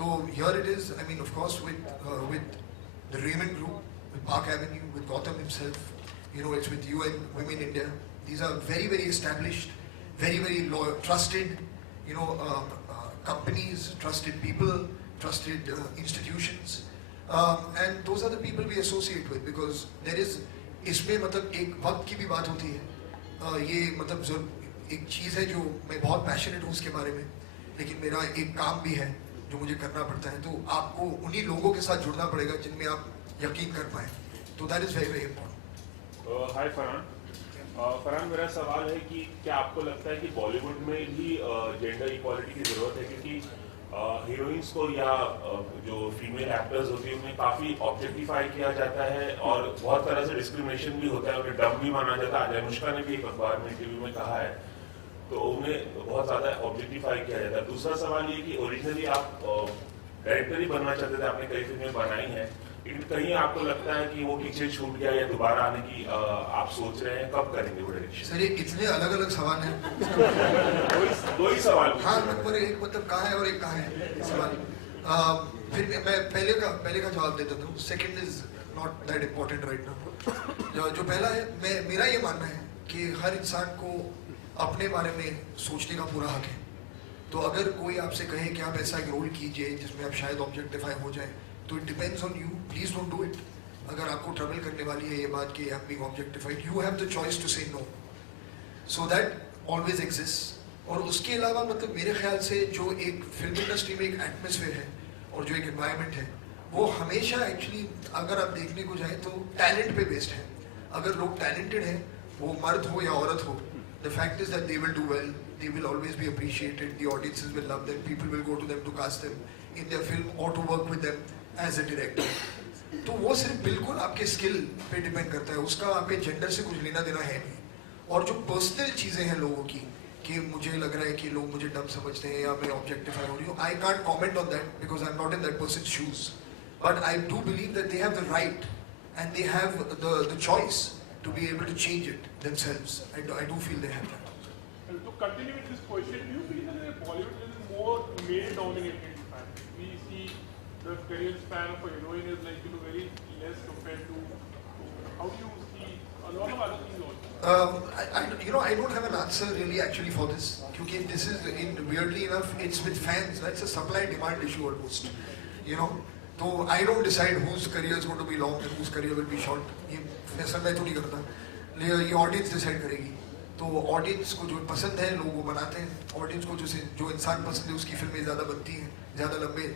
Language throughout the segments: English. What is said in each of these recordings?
So here it is. I mean, of course, with the Raymond Group, with Park Avenue, with Gautam himself. You know, it's with UN Women India. These are very, very established, very, very loyal, trusted, you know, companies, trusted people, trusted institutions, and those are the people we associate with because there is, इसमें मतलब एक वक्त की भी बात होती है, ये मतलब एक चीज़ है जो मैं बहुत पैशनेट हूँ उसके बारे में, लेकिन मेरा एक काम भी है जो मुझे करना पड़ता है, तो आपको उन्हीं लोगों के साथ जुड़ना पड़ेगा जिनमें आप यकीन कर पाएँ, तो that is very very important. Hi Farhan, Farhan मेरा सवाल है कि क्या आपको लगता है कि बॉलीवुड में भी जेंडर इक्वालिटी की जरूरत है, क्योंकि हीरोइंस को या जो फीमेल एक्टर्स होती है उन्हें काफी ऑब्जेक्टिफाई किया जाता है और बहुत तरह से डिस्क्रिमिनेशन भी होता है, उन्हें डम भी माना जाता है। अनुष्का ने भी एक अखबार में इंटरव्यू में कहा है, तो उन्हें बहुत ज्यादा ऑब्जेक्टिफाई किया जाता है। दूसरा सवाल ये कि ओरिजिनली आप डायरेक्टर ही बनना चाहते थे, आपने कई फिल्में बनाई हैं, लेकिन कहीं आपको लगता है कि वो पीछे छूट गया या दोबारा आने की आप सोच रहे हैं, कब करेंगे वो डायरेक्शन? सर ये इतने अलग अलग सवाल हैं। दो ही सवाल। हाँ, पर एक मतलब कहाँ है और एक कहाँ है सवाल। फिर मैं पहले का जवाब देता हूँ। Second is not that important right now. जो पहला है, मेरा ये मानना है कि हर इंसान को अपने बारे में सोचने का पूरा हक है। तो अगर कोई आपसे कहे कि आप ऐसा एक रोल कीजिए जिसमें आप शायद ऑब्जेक्टिफाई हो जाए, तो it depends on you, please don't do it. अगर आपको ट्रबल करने वाली है ये बात कि आप being objectified, you have the choice to say no, so that always exist. और उसके अलावा मतलब मेरे ख्याल से जो एक फिल्म इंडस्ट्री में एक एटमॉस्फेयर है और जो एक एनवायरनमेंट है, वो हमेशा एक्चुअली अगर आप देखने को जाए तो टैलेंट पे बेस्ड है। अगर लोग टैलेंटेड हैं, वो मर्द हो या औरत हो, the fact is that they will do well, they will always be appreciated, the audiences will love them, people will go to them to cast them in their film or to work with them as a director. तो वो सिर्फ बिल्कुल आपके skill पे depend करता है, उसका आपके जेंडर से कुछ लेना देना है नहीं। और जो पर्सनल चीज़ें हैं लोगों की कि मुझे लग रहा है कि लोग मुझे डम समझते हैं या मैं ऑब्जेक्टिफाई हो रही हूँ, I can't comment on that because I am not in that person's shoes, but I do believe that they have the right and they have the choice to be able to change it themselves. I do feel they have that. To continue with this question, do you feel that Bollywood is more male-dominated? We see the career span of a heroine is like very less compared to. How do you see a lot of other things also? I don't have an answer really actually for this. Because this is weirdly enough, it's with fans. That's a supply-demand issue almost. So I don't decide whose career is going to be long and whose career will be short. ये फैसला मैं तो नहीं करता, ये audience decide करेगी। तो audience को जो पसंद है लोग वो बनाते हैं, ऑडियंस को जो इंसान पसंद है उसकी फिल्में ज़्यादा बनती हैं, ज़्यादा लंबे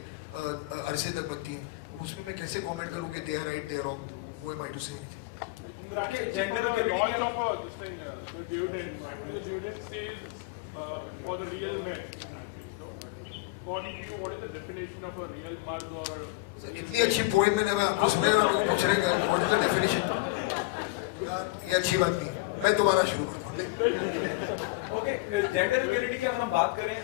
अरसे तक बनती हैं, उसमें मैं कैसे कमेंट करूँ कि they are right they are wrong, वो am I to say gender के laws of this thing, the dividend says for the real man, according to you, what is the definition of a real mard or इतनी अच्छी poem मैंने आपको सुनाया और लोग पूछ रहे हैं व्हाट इज द डेफिनेशन। ये अच्छी बात नहीं, मैं दोबारा शुरू करता हूँ। ओके, जेंडर इक्वलिटी की अगर हम बात करें,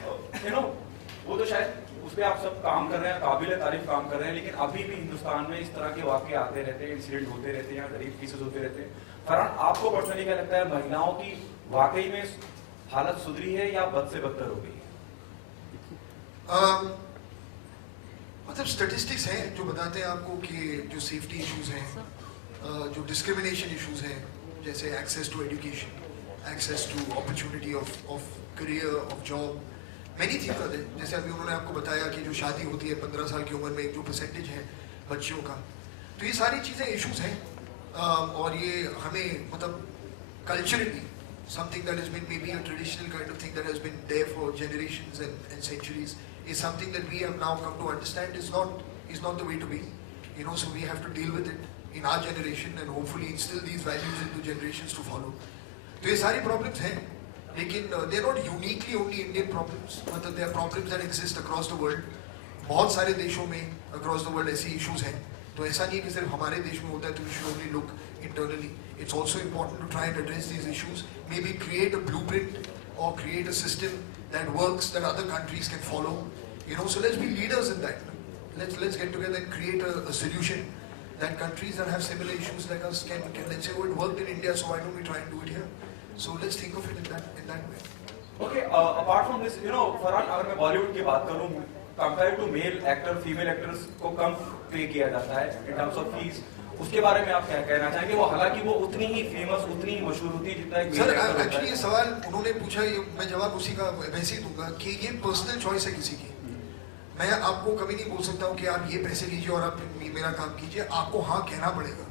वो तो शायद उस पर आप सब काम कर रहे हैं, काबिल तारीफ काम कर रहे हैं, लेकिन अभी भी हिंदुस्तान में इस तरह के वाक़े आते रहते हैं, इंसिडेंट होते रहते हैं, गरीब केसेस होते रहते हैं। फरहान, आपको पर्सनली क्या लगता है, महिलाओं की वाकई में हालत सुधरी है या बद से बदतर हो गई है? मतलब स्टैटिस्टिक्स हैं जो बताते हैं आपको कि जो सेफ्टी इश्यूज हैं, जो डिस्क्रिमिनेशन इश्यूज हैं, जैसे access to education, access to opportunity of career, of job, many things are there. जैसे अभी उन्होंने आपको बताया कि जो शादी होती है 15 साल की उम्र में, जो परसेंटेज है बच्चियों का, तो ये सारी चीज़ें इश्यूज हैं। और ये हमें मतलब culturally something that has been maybe a traditional kind of thing that has been there for generations and centuries is something that we have now come to understand is not the way to be, so we have to deal with it in our generation and hopefully instill these values into generations to follow. तो ये सारी problems हैं, लेकिन they are not uniquely only Indian problems, मतलब they are problems that exist across the world. बहुत सारे देशों में across the world ऐसे issues हैं, तो ऐसा नहीं है कि सिर्फ हमारे देश में होता है तो we should only look internally. It's also important to try and address these issues, maybe create a blueprint or create a system that works that other countries can follow. So let's be leaders in that. Let's get together and create a solution that countries that have similar issues like us can let's say, oh, it worked in India, so why don't we try and do it here? So let's think of it in that way. Okay, apart from this, Farhan, अगर मैं बॉलीवुड की बात करूँ, compare to male actor female actors को कम पे किया जाता है इन टर्म्स ऑफ फीस, उसके बारे में आप क्या कहना चाहेंगे? वो हालांकि वो उतनी ही फेमस उतनी ही मशहूर होती है जितना एक सर मेल एक्टर होता एक्चुअली है। ये सवाल उन्होंने पूछा, ये मैं जवाब उसी का वैसे ही दूंगा कि ये पर्सनल चॉइस है किसी की। मैं आपको कभी नहीं बोल सकता हूँ कि आप ये पैसे लीजिए और आप मेरा काम कीजिए, आपको हाँ कहना पड़ेगा।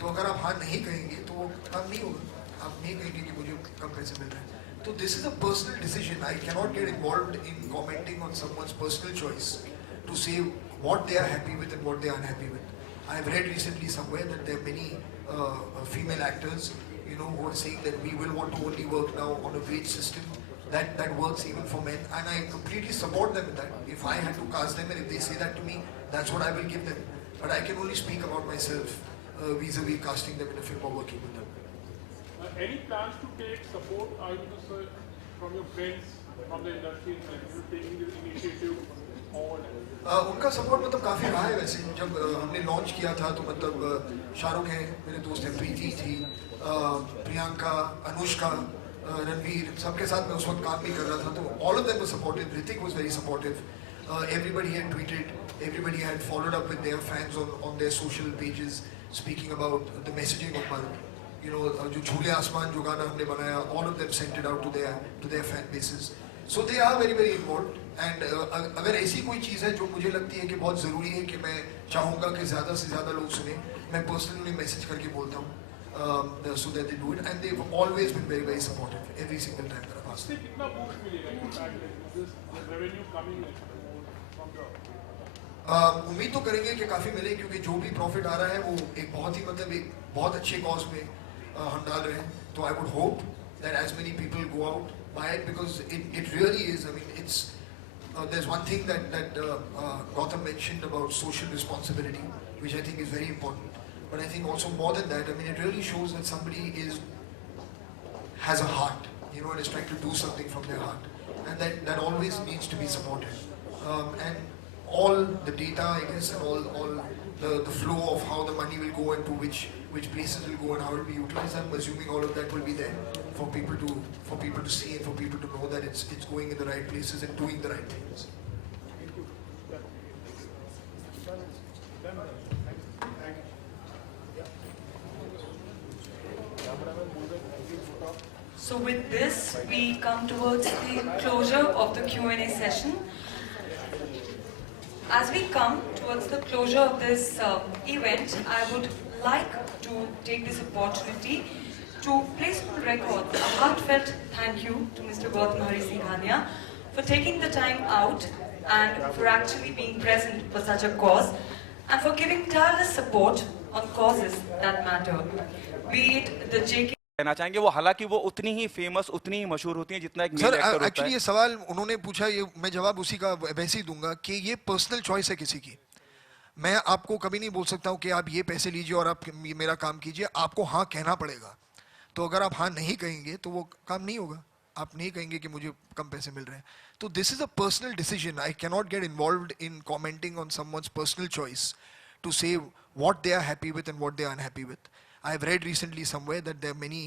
तो अगर आप हाँ नहीं कहेंगे तो वो काम नहीं होगा, आप नहीं कहेंगे कि मुझे कम पैसे मिल रहे हैं। तो this is a personal decision, I can not get involved in commenting on someone's personal choice to say what they are happy with and what they are unhappy with. I have read recently somewhere that there are many female actors, you know, who are saying that we will want to only work now on a wage system that works even for men, and I completely support them in that. If I had to cast them and if they say that to me, that's what I will give them. But I can only speak about myself vis-a-vis casting them in a film or working with them. Any plans to take support, I would say, from your friends from the industry, like you taking this initiative forward? उनका support मतलब काफ़ी रहा है वैसे। जब हमने launch किया था तो मतलब शाहरुख हैं, मेरे दोस्त हैं, प्रीति थी, प्रियंका, अनुष्का, रणवीर, सबके साथ मैं उस वक्त काम भी कर रहा था। तो all of them were supportive, Hrithik was very supportive, everybody had tweeted, everybody had followed up with their fans on their social pages speaking about the messaging of Mard. You know, जो झूले आसमान जो गाना हमने बनाया, all of them sent it out to their fan bases. So they are very very involved. And अगर ऐसी कोई चीज़ है जो मुझे लगती है कि बहुत ज़रूरी है कि मैं चाहूँगा कि ज़्यादा से ज़्यादा लोग सुने, मैं पर्सनली मैसेज करके बोलता हूँ so that they do it, and they have always been very very supportive every single time that I asked. इससे कितना बूस्ट मिलेगा in fact this revenue coming from the उम्मीद तो करेंगे कि काफ़ी मिले, क्योंकि जो भी प्रॉफिट आ रहा है वो एक बहुत ही मतलब एक बहुत अच्छे कॉज में हम डाल रहे हैं। तो I would hope that as many people go out buy it, because it really is, I mean it's there's one thing that Gautam mentioned about social responsibility, which I think is very important. But I think also more than that, I mean, it really shows that somebody has a heart, you know, and is trying to do something from their heart, and that always needs to be supported. And all the data, I guess, and all the flow of how the money will go and to which places will go and how it will be utilized, I'm assuming all of that will be there for people to see and for people to know that it's going in the right places and doing the right things. So with this, we come towards the closure of the Q&A session. As we come towards the closure of this event, I would like to take this opportunity to place on record a heartfelt thank you to Mr. Gautam Hari Singhania for taking the time out and for actually being present for such a cause and for giving tireless support on causes that matter. Be it the JK कहना चाहेंगे? वो हालांकि वो उतनी ही famous उतनी ही मशहूर होती है जितना एक मेल सर एक्टर होता एक्चुअली है। ये सवाल उन्होंने पूछा, ये मैं जवाब उसी का वैसे ही दूंगा कि ये पर्सनल चॉइस है किसी की। मैं आपको कभी नहीं बोल सकता हूँ कि आप ये पैसे लीजिए और आप मेरा काम कीजिए, आपको हाँ कहना पड़ेगा। तो अगर आप हाँ नहीं कहेंगे तो वो काम नहीं होगा, आप नहीं कहेंगे कि मुझे कम पैसे मिल रहे हैं। तो this is a personal decision, I can not get involved in commenting on someone's personal choice to say what they are happy with and what they are unhappy with. I have read recently somewhere that there are many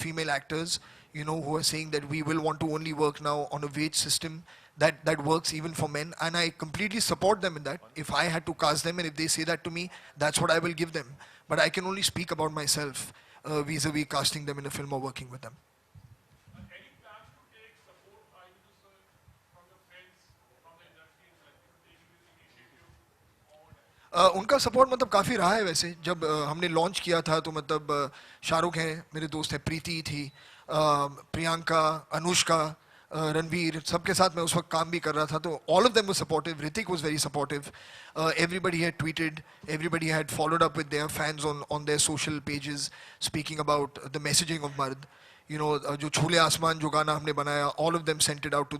female actors, you know, who are saying that we will want to only work now on a wage system that works even for men, and I completely support them in that. If I had to cast them and if they say that to me, that's what I will give them. But I can only speak about myself vis-a-vis casting them in a film or working with them. any plans to take support, I would say, from your friends from the industry, like you taking this initiative forward? उनका support मतलब काफ़ी रहा है वैसे। जब हमने launch किया था तो मतलब शाहरुख हैं, मेरे दोस्त हैं, प्रीति थी, प्रियंका, अनुष्का, रणवीर, सबके साथ मैं उस वक्त काम भी कर रहा था। तो all of them were supportive, Hrithik was very supportive, everybody had tweeted, everybody had followed up with their fans on their social pages speaking about the messaging of Mard. You know, जो झूले आसमान जो गाना हमने बनाया, all of them sent it out to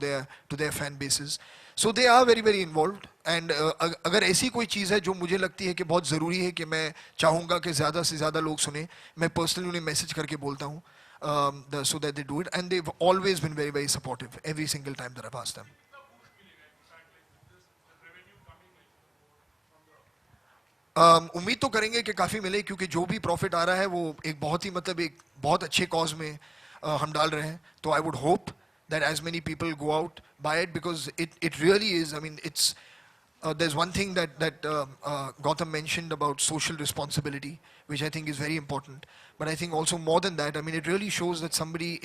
their fan bases. So they are very very involved. And अगर ऐसी कोई चीज़ है जो मुझे लगती है कि बहुत ज़रूरी है कि मैं चाहूँगा कि ज़्यादा से ज़्यादा लोग सुने, मैं पर्सनली उन्हें मैसेज करके बोलता हूँ so that they do it, and they've always been very very supportive every single time that I've asked them. उम्मीद तो करेंगे कि काफ़ी मिले, क्योंकि जो भी प्रॉफिट आ रहा है वो एक बहुत ही मतलब एक बहुत अच्छे कॉज में हम डाल रहे हैं। तो I would hope that as many people go out, buy it, because it really is, I mean, it's, there's one thing that Gautam mentioned about social responsibility, which I think is very important. But I think also more than that, I mean, it really shows that somebody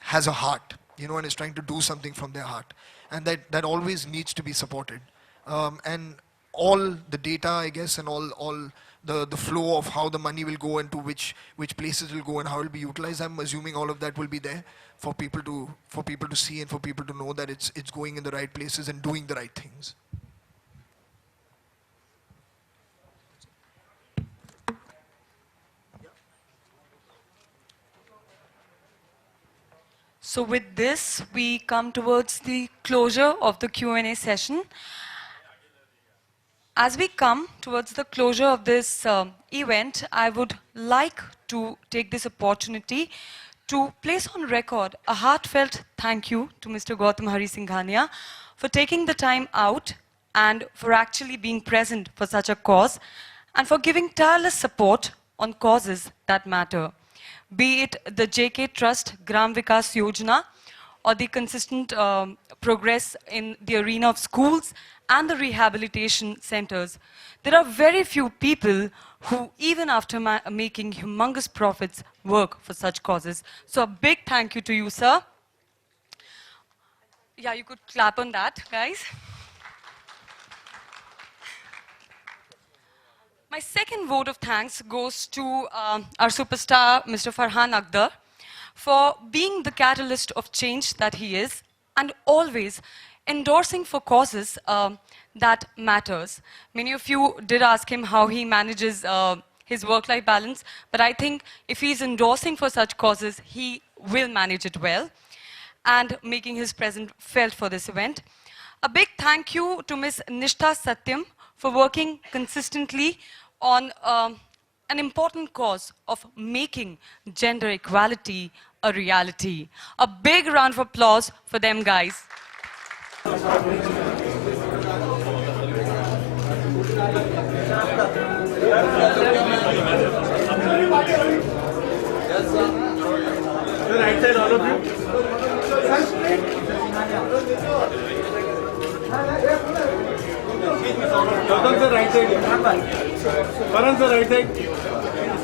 has a heart, you know, and is trying to do something from their heart. And that always needs to be supported. And all the data, I guess, and all the flow of how the money will go and to which places it will go and how it will be utilized, I'm assuming all of that will be there for people to see and for people to know that it's going in the right places and doing the right things. So with this, we come towards the closure of the Q&A session. As we come towards the closure of this event, I would like to take this opportunity to place on record a heartfelt thank you to Mr. Gautam Hari Singhania for taking the time out and for actually being present for such a cause and for giving tireless support on causes that matter. Be it the JK Trust Gram Vikas Yojana or the consistent progress in the arena of schools and the rehabilitation centers. There are very few people who, even after making humongous profits, work for such causes. So a big thank you to you, sir. Yeah, you could clap on that, guys. My second vote of thanks goes to our superstar, Mr. Farhan Akhtar, for being the catalyst of change that he is and always endorsing for causes that matters. Many of you did ask him how he manages his work-life balance, but I think if he's endorsing for such causes, he will manage it well and making his presence felt for this event. A big thank you to Ms. Nishtha Satyam for working consistently on an important cause of making gender equality a reality. A big round of applause for them, guys. Right side, all of you. Gautam sir, right side. Farhan sir, right side.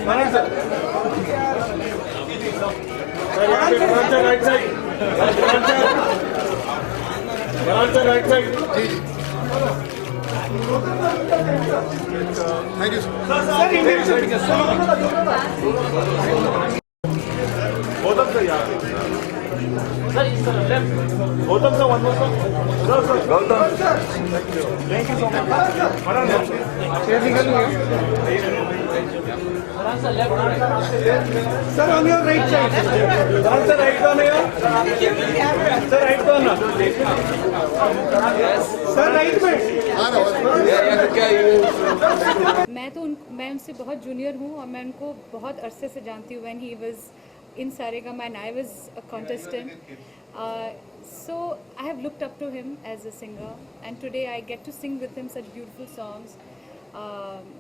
Farhan sir. Farhan sir, right side. Farhan sir, right side. Thank you, sir. Gautam sir, yeah. Gautam sir, one more sir. Gautam. Thank you so much. Farhan sir. Sir, on your right side. Farhan sir, right corner here. Sir, right corner. Sir, right में. मैं उनसे बहुत junior हूँ और मैं उनको बहुत अरसे से जानती हूँ. When he was in Saregama and I was a contestant, so I have looked up to him as a singer, and today I get to sing with him such beautiful songs.